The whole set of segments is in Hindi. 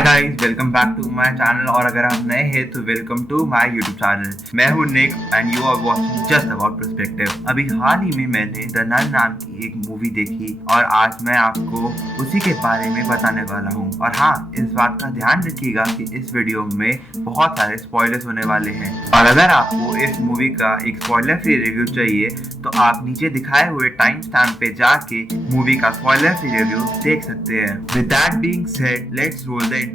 Hi guys, welcome back to my channel. और अगर आप नए हैं तो welcome to my YouTube channel. मैं हूं Nick and you are watching just about perspective. अभी हाल ही में मैंने द नन नाम की एक मूवी देखी और आज मैं आपको उसी के बारे में बताने वाला हूं। और हाँ, इस बात का ध्यान रखिएगा कि इस वीडियो में बहुत सारे स्पॉयलर्स होने वाले हैं। और अगर आपको इस मूवी का एक स्पॉइलर फ्री रिव्यू चाहिए तो आप नीचे दिखाए हुए टाइम स्टैम्प पे जाके मूवी का स्पॉइलर फ्री रिव्यू देख सकते हैं। With that being said, let's roll the intro.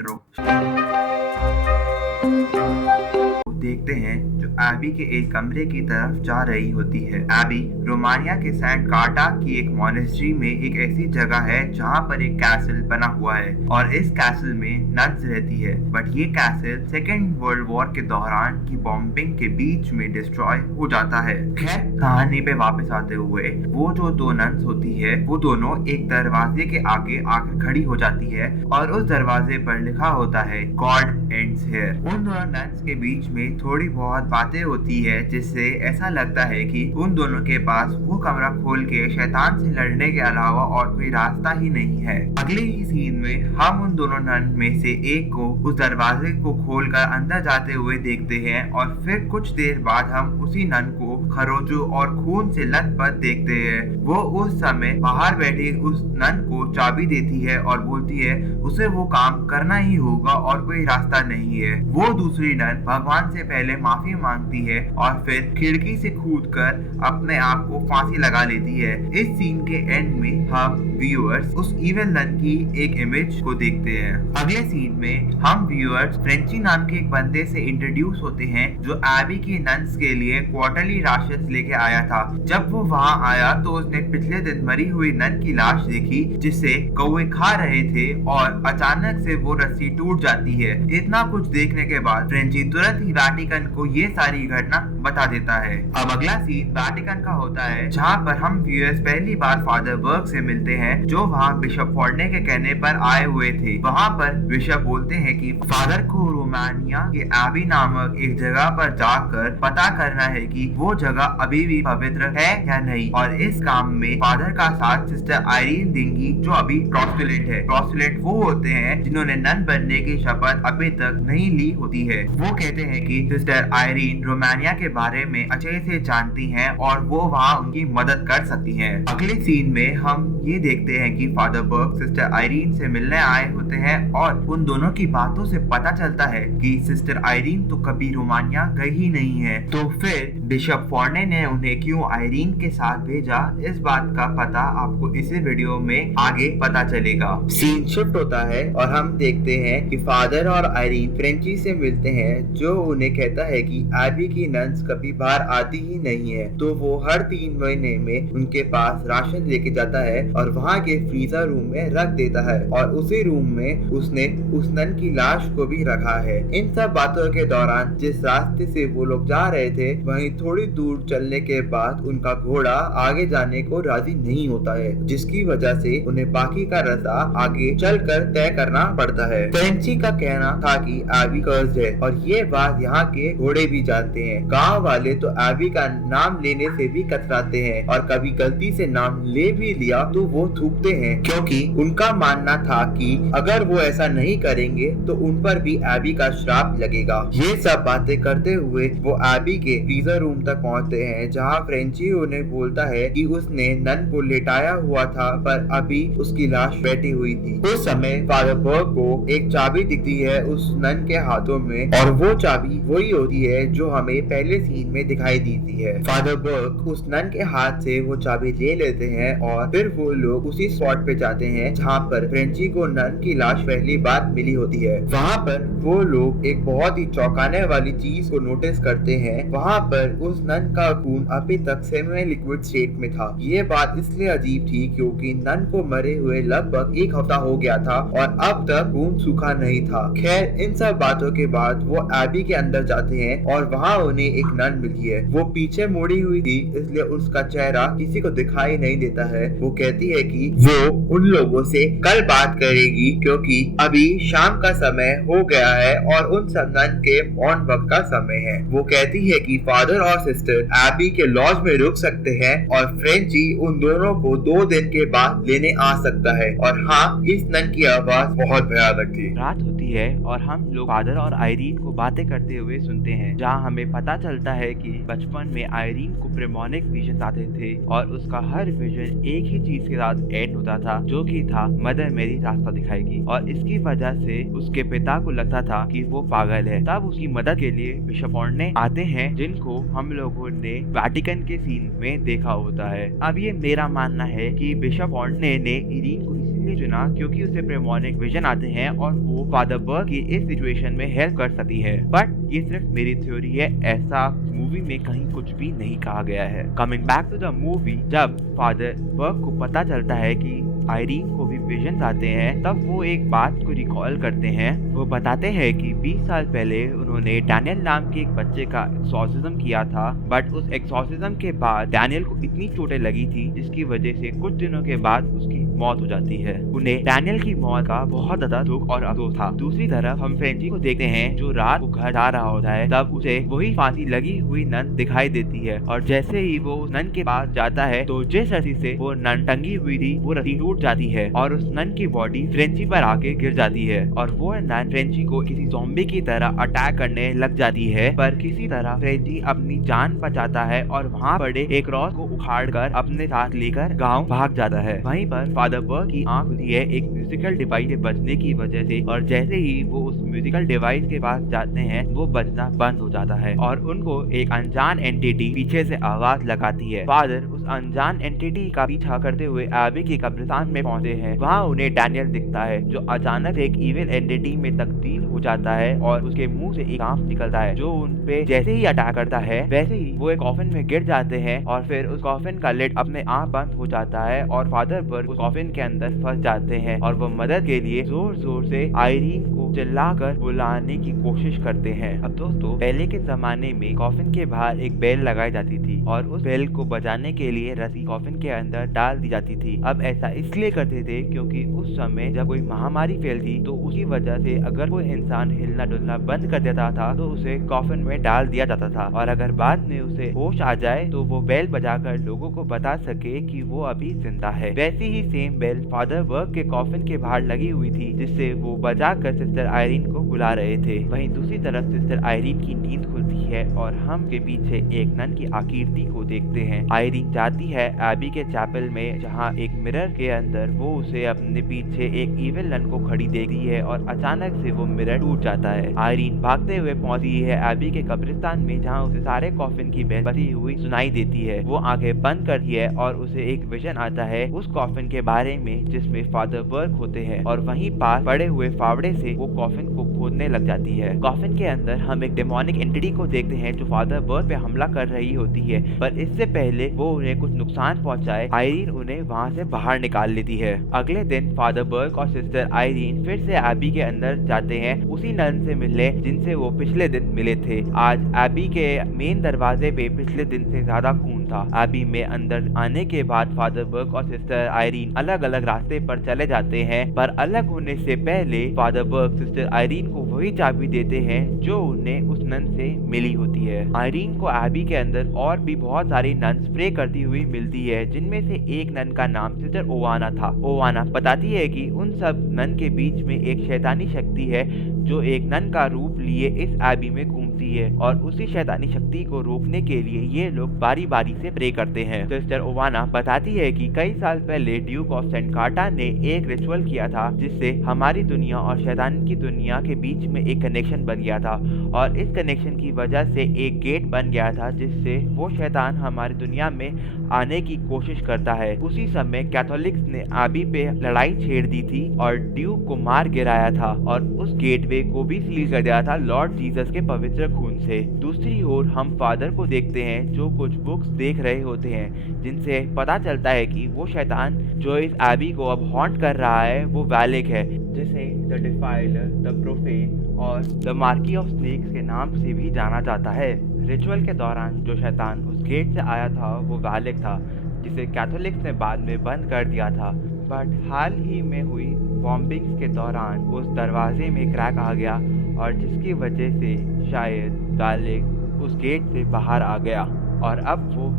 देखते हैं जो एबी के एक कमरे की तरफ जा रही होती है। एबी रोमानिया के सैंट कार्टा की एक मॉनेस्ट्री में एक ऐसी जगह है जहाँ पर एक कैसल बना हुआ है और इस कैसल में नन्स रहती है। बट ये कैसल सेकेंड वर्ल्ड वॉर के दौरान की बॉम्बिंग के बीच में डिस्ट्रॉय हो जाता है। खैर, कहानी पे वापस आते हुए, वो जो दो नन्स होती है वो दोनों एक दरवाजे के आगे आकर खड़ी हो जाती है और उस दरवाजे पर लिखा होता है गॉड एंड्स हियर। उन दोनों नन्स के बीच में थोड़ी बहुत बातें होती है जिससे ऐसा लगता है कि उन दोनों के पास वो कमरा खोल के शैतान से लड़ने के अलावा और कोई रास्ता ही नहीं है। अगले ही सीन में हम उन दोनों नन में से एक को उस दरवाजे को खोलकर अंदर जाते हुए देखते हैं और फिर कुछ देर बाद हम उसी नन को खरोचों और खून से लथपथ देखते हैं। वो उस समय बाहर बैठी उस नन को चाबी देती है और बोलती है उसे वो काम करना ही होगा और कोई रास्ता नहीं है। वो दूसरी नन भगवान से पहले माफी मांगती है और फिर खिड़की से कूदकर अपने आप को फांसी लगा लेती है। इस सीन के एंड में हम व्यूअर्स उस इविल नन की एक इमेज को देखते हैं। अगले सीन में हम व्यूअर्स फ्रेंची नाम के एक बंदे से इंट्रोड्यूस होते हैं जो एबी की नन्स के लिए क्वार्टरली राशंस लेके आया था। जब वो वहाँ आया तो उसने पिछले दिन मरी हुई नन की लाश देखी जिसे कौवे खा रहे थे और अचानक से वो रस्सी टूट जाती है। इतना कुछ देखने के बाद फ्रेंची तुरंत ही वेटिकन को ये सारी घटना बता देता है। अब अगला सीन वेटिकन का होता है जहाँ पर हम व्यूअर्स पहली बार फादर बर्ग से मिलते हैं जो वहाँ बिशप फोर्ने के कहने पर आए हुए थे। वहाँ पर बिशप बोलते हैं कि फादर को रोमानिया के एबी नामक एक जगह पर जाकर पता करना है कि वो जगह अभी भी पवित्र है या नहीं, और इस काम में फादर का साथ सिस्टर आयरीन देंगी जो अभी प्रोस्टिलेट है। प्रोस्टिलेट वो होते हैं जिन्होंने नन बनने की शपथ अभी तक नहीं ली होती है। वो कहते हैं कि सिस्टर आयरीन रोमानिया के बारे में अच्छे से जानती हैं और वो वहाँ उनकी मदद कर सकती हैं। अगले सीन में हम ये देखते हैं कि फादर बर्ग सिस्टर आयरीन से मिलने आए होते हैं और उन दोनों की बातों से पता चलता है कि सिस्टर आयरीन तो कभी रोमानिया गई ही नहीं है। तो फिर बिशप फोर्ने ने उन्हें क्यों आयरीन के साथ भेजा, इस बात का पता आपको इसी वीडियो में आगे पता चलेगा। सीन शिफ्ट होता है और हम देखते हैं कि फादर और आयरीन फ्रेंची से मिलते हैं जो उन्हें कहता है कि एबी की नन्स कभी बाहर आती ही नहीं है, तो वो हर 3 महीने में उनके पास राशन लेके जाता है और वहाँ के फ्रीजर रूम में रख देता है और उसी रूम में उसने उस नन की लाश को भी रखा है। इन सब बातों के दौरान जिस रास्ते से वो लोग जा रहे थे वहीं थोड़ी दूर चलने के बाद उनका घोड़ा आगे जाने को राजी नहीं होता है, जिसकी वजह से उन्हें बाकी का रास्ता आगे चलकर तय करना पड़ता है। फ्रेंची का कहना था कि एबी कर्स्ड है और ये बात यहाँ के घोड़े भी जानते हैं। गांव वाले तो एबी का नाम लेने से भी कतराते हैं और कभी गलती से नाम ले भी लिया तो वो थूकते हैं, क्योंकि उनका मानना था कि अगर वो ऐसा नहीं करेंगे तो उन पर भी एबी का श्राप लगेगा। ये सब बातें करते हुए वो एबी के फ्रीजर रूम तक पहुँचते हैं जहाँ फ्रेंची उन्हें बोलता है कि उसने नन को लेटाया हुआ था पर अभी उसकी लाश बैठी हुई थी। उस समय फादर बर्ग को एक चाबी दिखती है उस नन के हाथों में और वो चाबी वही होती है जो हमें पहले सीन में दिखाई दी थी है। फादर बर्ग उस नन के हाथ से वो चाबी ले लेते हैं और फिर वो लोग उसी स्पॉट पे जाते हैं जहाँ पर फ्रेंची को नन की लाश पहली बार मिली होती है। वहाँ पर वो लोग एक बहुत ही चौंकाने वाली चीज को नोटिस करते हैं। वहाँ पर उस नन का खून अभी तक सेमी लिक्विड स्टेट में था। ये बात इसलिए अजीब थी क्योंकि नन को मरे हुए लगभग 1 हफ्ता हो गया था और अब तक खून सूखा नहीं था। खैर, इन सब बातों के बाद वो एबी के अंदर जाते हैं और वहाँ उन्हें एक नन मिली है। वो पीछे मुड़ी हुई थी इसलिए उसका चेहरा किसी को दिखाई नहीं देता है। वो कहती है कि वो उन लोगों से कल बात करेगी क्योंकि अभी शाम का समय हो गया है और उन सब नन के मौन वक्त का समय है। वो कहती है कि फादर और सिस्टर सिस्टर एबी के लॉज में रुक सकते हैं और फ्रेंची उन दोनों को 2 दिन के बाद लेने आ सकता है। और हाँ, इस नन की आवाज बहुत भयानक थी। रात होती है और हम लोग फादर और आयरीन को बातें करते हुए सुनते हैं, जहाँ हमें पता चलता है कि बचपन में आयरीन को प्रेमोनिक विजन आते थे और उसका हर विजन एक ही चीज के साथ एंड होता था, जो कि था मदर मेरी रास्ता दिखाएगी। और इसकी वजह से उसके पिता को लगता था कि वो पागल है। तब उसकी मदद के लिए बिशप ऑर्ने आते हैं, जिनको हम लोगों ने वेटिकन के सीन में देखा होता है। अब ये मेरा मानना है कि बिशप ऑर्ने ने इरीन को इसलिए चुना क्योंकि उसे प्रेमोनिक विजन आते हैं और वो फादर बर्ग की इस सिचुएशन में हेल्प कर सकती है। बट ये सिर्फ मेरी थ्योरी है, ऐसा मूवी में कहीं कुछ भी नहीं कहा गया है। Coming back to the movie, जब फादर बर्ग को पता चलता है कि आयरीन को भी विजन आते हैं, तब वो एक बात को रिकॉल करते हैं। वो बताते हैं कि 20 साल पहले उन्होंने डैनियल नाम के एक बच्चे का एक्सॉर्सिज्म किया था, बट उस एक्सॉर्सिज्म के बाद डैनियल को इतनी चोटें लगी थी जिसकी वजह से कुछ दिनों के बाद उसकी मौत हो जाती है। उन्हें डैनियल की मौत का बहुत ज्यादा दुख और अफसोस था। दूसरी तरफ हम फ्रेंची को देखते हैं, जो रात को घर जा रहा होता है, तब उसे वही फांसी लगी हुई नन दिखाई देती है। और जैसे ही वो उस नन के पास जाता है, तो जिस रस्सी से वो नन टंगी हुई थी, वो रस्सी टूट जाती है और उस नन की बॉडी फ्रेंची पर आके गिर जाती है। और वो नन फ्रेंची को किसी ज़ॉम्बी की तरह अटैक करने लग जाती है, पर किसी तरह फ्रेंची अपनी जान बचाता है और वहाँ पड़े एक क्रॉस को उखाड़ कर अपने साथ लेकर गाँव भाग जाता है। वहीं पर फादर बर्ग की आंख खुलती है एक म्यूजिकल डिवाइस से बचने की वजह से, और जैसे ही वो उस म्यूजिकल डिवाइस के पास जाते हैं, वो बजना बंद हो जाता है और उनको एक अनजान एंटिटी पीछे से आवाज लगाती है। फादर उस अनजान एंटिटी का पीछा करते हुए एबी के कब्रिस्तान में पहुंचते हैं। वहाँ उन्हें डैनियल दिखता है, जो अचानक एक इविल एंटिटी में तब्दील हो जाता है और उसके मुंह से एक सांप निकलता है, जो उन पे जैसे ही अटैक करता है, वैसे ही वो एक कॉफिन में गिर जाते हैं और फिर उस कॉफिन का लिड अपने आप बंद हो जाता है और फादर बर्ग उस कॉफिन के अंदर फंस जाते हैं और वो मदद के लिए जोर जोर से आयरीन को चिल्लाकर बुलाने की कोशिश करते हैं। अब दोस्तों, पहले के जमाने में कॉफिन के बाहर एक बेल लगाई जाती थी और उस बेल को बजाने के लिए रस्सी कॉफिन के अंदर डाल दी जाती थी। अब ऐसा इसलिए करते थे क्योंकि उस समय जब कोई महामारी फैलती तो उसकी वजह से अगर कोई इंसान हिलना डुलना बंद कर देता था तो उसे कॉफिन में डाल दिया जाता था, और अगर बाद में उसे होश आ जाए तो वो बेल बजाकर लोगों को बता सके कि वो अभी जिंदा है। वैसी ही सेम बेल फादर बर्ग के कॉफिन के बाहर लगी हुई थी, जिससे वो बजाकर सिस्टर आयरीन को बुला रहे थे। वहीं दूसरी तरफ सिस्टर आयरीन की नींद खुलती है और हम के पीछे एक नन की आकृति को देखते हैं। आयरीन जाती है एबी के चैपल में, जहाँ एक मिरर के अंदर वो उसे अपने पीछे एक इविल नन को खड़ी देखती है और अचानक से वो मिरर टूट जाता है। आयरीन भागते हुए पहुंचती है एबी के कब्रिस्तान में, जहाँ उसे सारे कॉफिन की बेल बजी हुई सुनाई देती है। वो आंखें बंद करती है और उसे एक विजन आता है उस कॉफिन के बारे में जिसमें फादर बर्ग होते हैं, और वहीं पास पड़े हुए फावड़े से वो कॉफिन को खोदने लग जाती है। कॉफिन के अंदर हम एक डेमोनिक एंटिटी को देखते हैं जो फादर बर्ग पे हमला कर रही होती है, पर इससे पहले वो उन्हें कुछ नुकसान पहुंचाए आयरीन उन्हें वहां से बाहर निकाल लेती है। अगले दिन फादर बर्ग और सिस्टर आयरीन फिर से एबी के अंदर जाते हैं, उसी नन से मिलने जिनसे वो पिछले दिन मिले थे। आज एबी के मेन दरवाजे पे पिछले दिन से ज्यादा खून था। एबी में अंदर आने के बाद फादर बर्ग और सिस्टर आयरीन अलग अलग रास्ते पर चले जाते हैं, पर अलग होने से पहले फादर बर्ग सिस्टर आयरीन को वही चाबी देते हैं जो उन्हें उस नन से मिली होती है। आयरीन को एबी के अंदर और भी बहुत सारी नन स्प्रे करती हुई मिलती है, जिनमें से एक नन का नाम सिस्टर ओवाना था। ओवाना बताती है कि उन सब नन के बीच में एक शैतानी शक्ति है जो एक नन का रूप लिए इस एबी में घूमती है, और उसी शैतानी शक्ति को रोकने के लिए ये लोग बारी बारी से प्रे करते हैं। सिस्टर ओवाना बताती है कि कई साल पहले ड्यूक ऑफ सेंट कार्टा ने एक रिचुअल किया था जिससे हमारी दुनिया और शैतान की दुनिया के बीच में एक कनेक्शन बन गया था, और इस कनेक्शन की वजह से एक गेट बन गया था जिससे वो शैतान हमारी दुनिया में आने की कोशिश करता है। उसी समय कैथोलिक्स ने एबी पे लड़ाई छेड़ दी थी और ड्यूक को मार गिराया था, और उस गेटवे को भी सील कर दिया था लॉर्ड जीसस के पवित्र खून से। दूसरी ओर हम फादर को देखते हैं जो कुछ बुक्स देख रहे होते हैं, जिनसे पता चलता है कि वो शैतान जो इस एबी को अब हॉन्ट कर रहा है वो वैलिक है, जिसे द डिफाइलर, द प्रोफेन और द मार्की ऑफ स्नेक्स के नाम से भी जाना जाता है। रिचुअल के दौरान जो शैतान उस गेट से आया था वो वैलिक था, जिसे कैथोलिक्स ने बाद में बंद कर दिया था, बट हाल ही में हुई बॉम्बिंग्स के दौरान उस दरवाजे में क्रैक आ गया, और जिसकी वजह से शायद वैलिक उस गेट से बाहर आ गया। और अब वो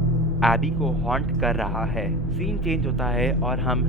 एबी को हॉन्ट कर रहा है। सीन चेंज होता है और हम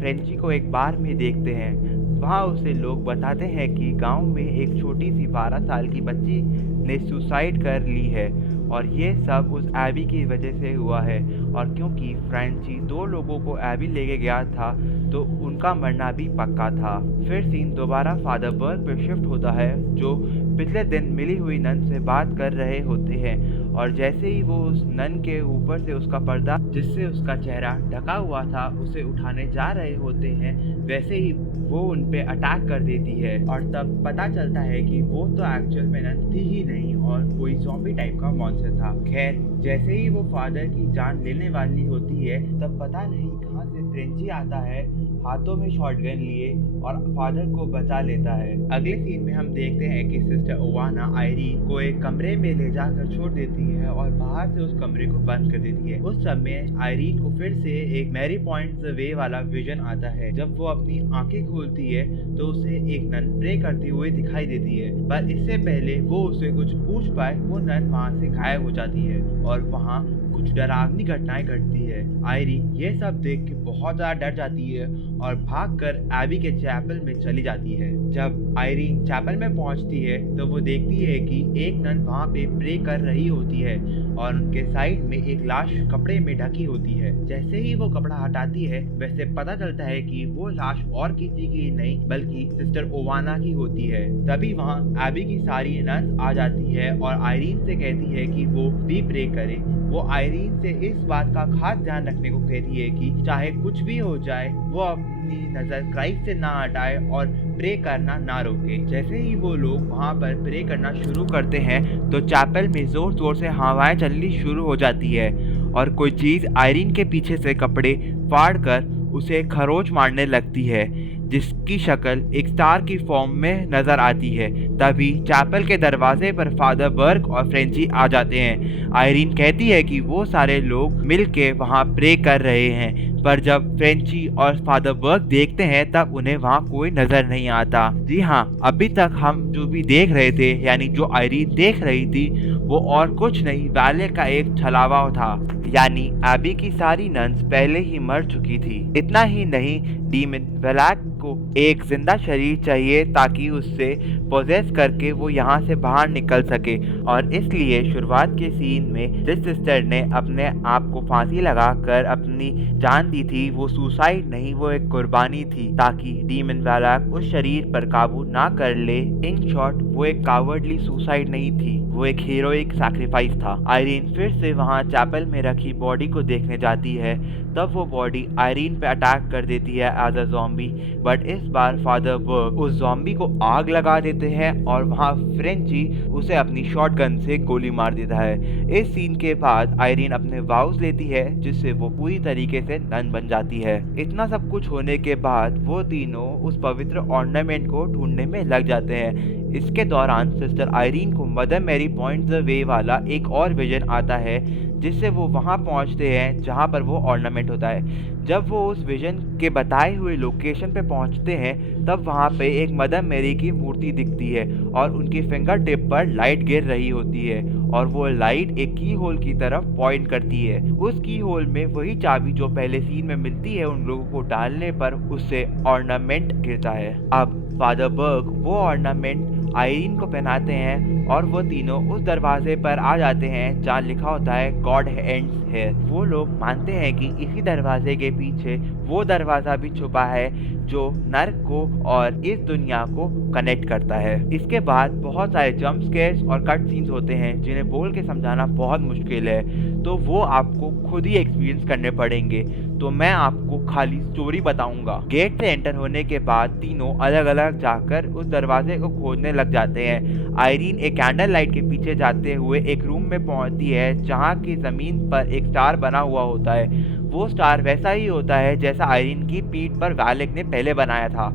फ्रेंची को एक बार में देखते हैं। वहाँ उसे लोग बताते हैं कि गांव में एक छोटी सी 12 साल की बच्ची ने सुसाइड कर ली है और ये सब उस एबी की वजह से हुआ है। और क्योंकि फ्रेंची 2 लोगों को एबी लेके गया था तो उनका मरना भी पक्का था। फिर सीन दोबारा फादर बर्ग पे शिफ्ट होता है जो पिछले दिन मिली हुई नन से बात कर रहे होते हैं और जैसे ही वो उस नन के ऊपर से उसका पर्दा जिससे उसका चेहरा ढका हुआ था उसे उठाने जा रहे होते हैं, वैसे ही वो उन पे अटैक कर देती है और तब पता चलता है कि वो तो एक्चुअल में नन थी ही नहीं और कोई ज़ॉम्बी टाइप का मॉन्स्टर था। खैर जैसे ही वो फादर की जान लेने वाली होती है तब पता नहीं कहाँ से फ्रेंची आता है हाथों में शॉटगन लिए और फादर को बचा लेता है। अगले सीन में हम देखते हैं कि सिस्टर ओवाना आयरीन को एक कमरे में ले जाकर छोड़ देती है और बाहर से उस कमरे को बंद कर देती है। उस समय आयरीन को फिर से एक मैरी पॉइंट्स वे वाला विजन आता है। जब वो अपनी आंखें खोलती है तो उसे एक नन प्रे करती हुई दिखाई देती है, पर इससे पहले वो उसे कुछ पूछ पाए वो नन वहाँ से गायब हो जाती है और वहाँ कुछ डरावनी घटनाएं घटती है। आयरीन ये सब देख के बहुत ज़्यादा डर जाती है और भागकर एबी के चैपल में चली जाती है। जब आयरीन चैपल में पहुंचती है तो वो देखती है कि एक नन वहां पे प्रे कर रही होती है और उनके साइड में एक लाश कपड़े में ढकी होती है। जैसे ही वो कपड़ा हटाती है वैसे पता चलता है कि वो लाश और किसी की नहीं बल्कि सिस्टर ओवाना की होती है। तभी वहाँ एबी की सारी नन्स आ जाती है और आयरीन से कहती है कि वो भी प्रे करे। वो आयरीन से इस बात का खास ध्यान रखने को कहती है कि चाहे कुछ भी हो जाए वो अपनी नजर क्राइस्ट से ना हटाए और प्रे करना ना रोके। जैसे ही वो लोग वहाँ पर प्रे करना शुरू करते हैं तो चैपल में जोर जोर से हवाएं चलनी शुरू हो जाती है और कोई चीज आयरीन के पीछे से कपड़े फाड़ कर उसे खरोच मारने लगती है जिसकी शक्ल एक स्टार की फॉर्म में नजर आती है। तभी चैपल के दरवाजे पर फादर बर्ग और फ्रेंची आ जाते हैं। आयरीन कहती है कि वो सारे लोग मिलके वहाँ प्रे कर रहे हैं, पर जब फ्रेंची और फादर बर्ग देखते हैं तब उन्हें वहाँ कोई नजर नहीं आता। जी हाँ, अभी तक हम जो भी देख रहे थे यानी जो आयरीन देख रही थी वो और कुछ नहीं वाले का एक छलावा था, यानी एबी की सारी नन्स पहले ही मर चुकी थी। इतना ही नहीं, डीमन वेलाक को एक जिंदा शरीर चाहिए ताकि उससे पोजेस करके वो यहाँ से बाहर निकल सके और इसलिए शुरुआत के सीन में जिस सिस्टर ने अपने आप को फांसी लगाकर अपनी जान दी थी वो सुसाइड नहीं, वो एक कुर्बानी थी ताकि डीमन वेलाक उस शरीर पर काबू ना कर ले। इन शॉर्ट वो एक कावर्डली सुसाइड नहीं थी, वो एक हीरोइक सैक्रिफाइस था। आयरीन फिर से वहाँ चैपल में रखी बॉडी को देखने जाती है, तब वो बॉडी आयरीन पे अटैक कर देती है एज अ ज़ॉम्बी, बट इस बार फादर बर्ग उस ज़ॉम्बी को आग लगा देते हैं और वहाँ फ्रेंची उसे अपनी शॉटगन से गोली मार देता है। इस सीन के बाद आयरीन अपने वाउस लेती है जिससे वो पूरी तरीके से नन बन जाती है। इतना सब कुछ होने के बाद वो तीनों उस पवित्र ऑर्नामेंट को ढूंढने में लग जाते हैं। इसके दौरान सिस्टर आयरीन को मदर मैरी पॉइंट्स वे वाला एक और विजन आता है जिससे वो वहाँ पहुँचते हैं जहाँ पर वो ऑर्नामेंट होता है। जब वो उस विजन के बताए हुए लोकेशन पे पहुँचते हैं तब वहाँ पे एक मदर मैरी की मूर्ति दिखती है और उनकी फिंगर टिप पर लाइट गिर रही होती है और वो लाइट एक की होल की तरफ पॉइंट करती है। उस की होल में वही चाबी जो पहले सीन में मिलती है उन लोगों को डालने पर उससे ऑर्नामेंट गिरता है। अब फादर बर्ग वो ऑर्नामेंट आयरीन को पहनाते हैं और वो तीनों उस दरवाजे पर आ जाते हैं जहाँ लिखा होता है गॉड एंड्स हियर। वो लोग मानते हैं कि इसी दरवाजे के पीछे वो दरवाजा भी छुपा है जो नर्क को और इस दुनिया को कनेक्ट करता है। इसके बाद बहुत सारे जंप स्केयर्स और कट सीन्स होते हैं जिन्हें बोल के समझाना बहुत मुश्किल है, तो वो आपको खुद ही एक्सपीरियंस करने पड़ेंगे। तो मैं आपको खाली स्टोरी बताऊंगा। गेट से एंटर होने के बाद तीनों अलग अलग जाकर उस दरवाजे को खोजने लग जाते हैं। आयरीन एक कैंडल लाइट के पीछे जाते हुए एक रूम में पहुंचती है जहां की जमीन पर एक स्टार बना हुआ होता है। वो स्टार वैसा ही होता है जैसा आयरीन की पीठ पर वैलेक ने पहले बनाया था।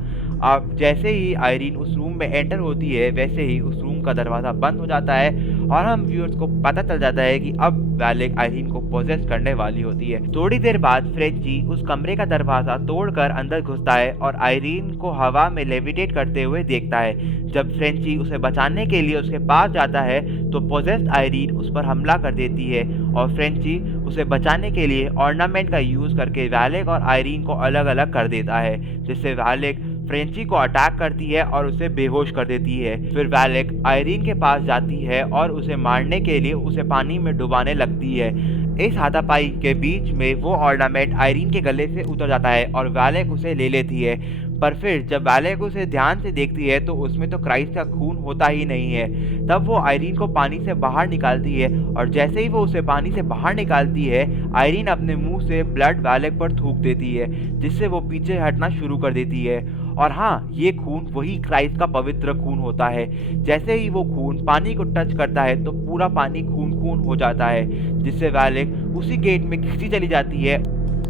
अब जैसे ही आयरीन उस रूम में एंटर होती है वैसे ही उस रूम का दरवाज़ा बंद हो जाता है और हम व्यूअर्स को पता चल जाता है कि अब वैलेक आयरीन को पोजेस करने वाली होती है। थोड़ी देर बाद फ्रेंची उस कमरे का दरवाजा तोड़कर अंदर घुसता है और आयरीन को हवा में लेविटेट करते हुए देखता है। जब फ्रेंची उसे बचाने के लिए उसके पास जाता है तो पोजेस्ड आयरीन उस पर हमला कर देती है और फ्रेंची उसे बचाने के लिए ऑर्नामेंट का यूज करके वैलेक और आयरीन को अलग अलग कर देता है, जिससे वैलेक फ्रेंची को अटैक करती है और उसे बेहोश कर देती है। फिर वैलेक आयरीन के पास जाती है और उसे मारने के लिए उसे पानी में डुबाने लगती है। इस हाथापाई के बीच में वो ऑर्नामेंट आयरीन के गले से उतर जाता है और वैलेक उसे ले लेती है। पर फिर जब वैलेक उसे ध्यान से देखती है तो उसमें तो क्राइस्ट का खून होता ही नहीं है। तब वो आयरीन को पानी से बाहर निकालती है और जैसे ही वो उसे पानी से बाहर निकालती है, आयरीन अपने मुंह से ब्लड वैलेक पर थूक देती है, जिससे वो पीछे हटना शुरू कर देती है। और हाँ, ये खून वही क्राइस्ट का पवित्र खून होता है। जैसे ही वो खून पानी को टच करता है तो पूरा पानी खून खून हो जाता है, जिससे वैलेक उसी गेट में खींची चली जाती है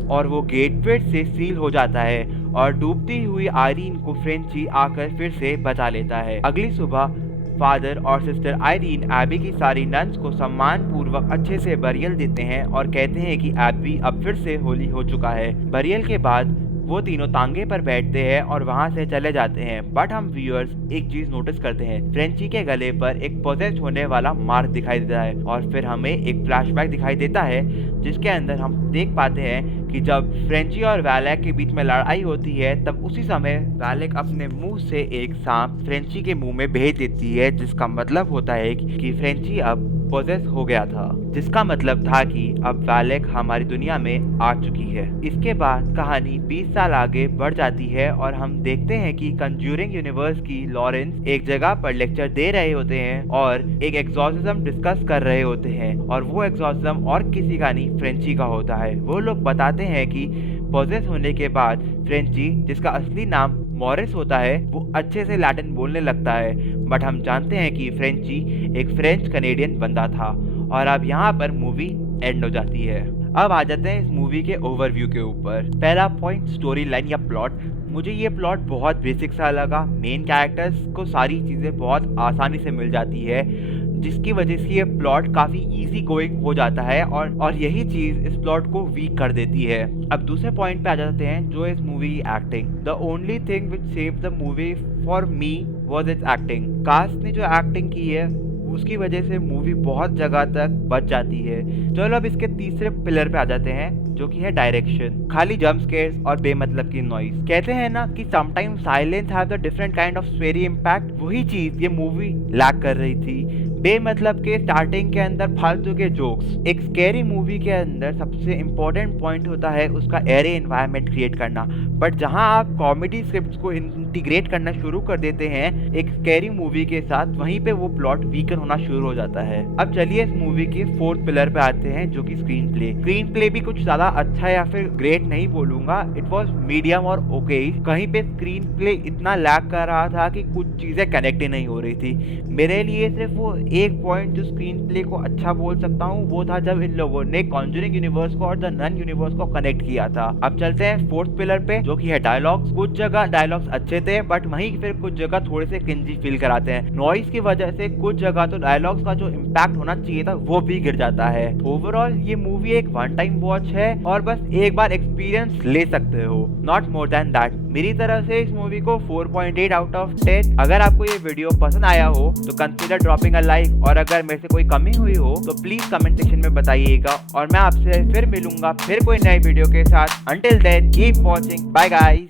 और वो गेट फिर से सील हो जाता है और डूबती हुई आयरीन को फ्रेंची आकर फिर से बचा लेता है। अगली सुबह फादर और सिस्टर आयरीन एबी की सारी नन्स को सम्मान पूर्वक अच्छे से बरियल देते हैं और कहते हैं कि एबी अब फिर से होली हो चुका है। बरियल के बाद वो तीनों तांगे पर बैठते हैं और वहां से चले जाते हैं। बट हम व्यूअर्स एक चीज नोटिस करते हैं, फ्रेंची के गले पर एक पोजेस्ड होने वाला मार्क दिखाई देता है और फिर हमें एक फ्लैशबैक दिखाई देता है जिसके अंदर हम देख पाते हैं कि जब फ्रेंची और वैलेक के बीच में लड़ाई होती है तब उसी समय वैलेक अपने मुंह से एक सांप फ्रेंची के मुंह में भेज देती है, जिसका मतलब होता है कि फ्रेंची अब पोजेस हो गया था, जिसका मतलब था कि अब वैलेक हमारी दुनिया में आ चुकी है। इसके बाद कहानी 20 साल आगे बढ़ जाती है और हम देखते हैं कि कंज्यूरिंग यूनिवर्स की लॉरेंस एक जगह पर लेक्चर दे रहे होते हैं और एक एग्जॉर्सिज्म डिस्कस कर रहे होते हैं और वो एग्जॉर्सिज्म और किसी का नहीं, फ्रेंची का होता है। वो लोग बताते हैं कि पोजेस होने के बाद फ्रेंची, जिसका असली नाम मॉरिस होता है, वो अच्छे से लैटिन बोलने लगता है। बट हम जानते हैं कि फ्रेंची एक फ्रेंच कनेडियन बंदा था। और अब यहाँ पर मूवी एंड हो जाती है। अब आ जाते हैं इस मूवी के ओवरव्यू के ऊपर। पहला पॉइंट, स्टोरी लाइन या प्लॉट। मुझे ये प्लॉट बहुत बेसिक सा लगा। मेन कैरेक्टर्स को सारी चीज़ें बहुत आसानी से मिल जाती है, जिसकी वजह से ये प्लॉट काफ़ी इजी गोइंग हो जाता है और यही चीज़ इस प्लॉट को वीक कर देती है। अब दूसरे पॉइंट पे आ जाते हैं, जो इस मूवी की acting. The only thing which save the movie for me was its acting. Cast ने जो एक्टिंग की है उसकी वजह से मूवी बहुत जगह तक बच जाती है। चलो अब इसके तीसरे पिलर पे आ जाते हैं, जो कि है डायरेक्शन। खाली जंप स्केयर्स और बेमतलब की नॉइज। कहते हैं ना कि sometimes silence have the different kind of SVERI impact. वही चीज ये मूवी लैक कर रही थी। बेमतलब के स्टार्टिंग के अंदर फालतू के जोक्स। एक स्कैरी मूवी के अंदर सबसे इम्पोर्टेंट पॉइंट होता है उसका एरे एनवायरनमेंट क्रिएट करना। बट जहां आप कॉमेडी स्क्रिप्ट को इंटीग्रेट करना शुरू कर देते हैं एक स्कैरी मूवी के साथ, वहीं पे वो प्लॉट वीकर होना शुरू हो जाता है। अब चलिए इस मूवी के फोर्थ पिलर पे आते हैं, जो कि स्क्रीन प्ले। स्क्रीन प्ले भी कुछ ज्यादा अच्छा या फिर ग्रेट नहीं बोलूंगा, इट वॉज मीडियम और ओके। कहीं पे स्क्रीन प्ले इतना लैग कर रहा था कि कुछ चीजें कनेक्ट ही नहीं हो रही थी। मेरे लिए सिर्फ वो एक पॉइंट जो स्क्रीन प्ले को अच्छा बोल सकता हूँ वो था जब इन लोगों ने कॉन्जरिंग यूनिवर्स को और द नन यूनिवर्स को कनेक्ट किया था। अब चलते हैं फोर्थ पिलर पे, जो कि है डायलॉग्स। कुछ जगह डायलॉग्स अच्छे थे, बट वहीं फिर कुछ जगह थोड़े से क्रिंजी फील कराते हैं। नॉइस की वजह से कुछ जगह तो डायलॉग्स का जो इम्पैक्ट होना चाहिए था वो भी गिर जाता है। ओवरऑल ये मूवी एक वन टाइम वॉच है और बस एक बार एक्सपीरियंस ले सकते हो, नॉट मोर देन दैट। मेरी तरफ से इस मूवी को 4.8 आउट ऑफ 10। अगर आपको ये वीडियो पसंद आया हो तो कंसीडर ड्रॉपिंग अ लाइक, और अगर मेरे से कोई कमी हुई हो तो प्लीज कमेंट सेक्शन में बताइएगा। और मैं आपसे फिर मिलूंगा फिर कोई नई वीडियो के साथ। Until then keep watching, bye guys.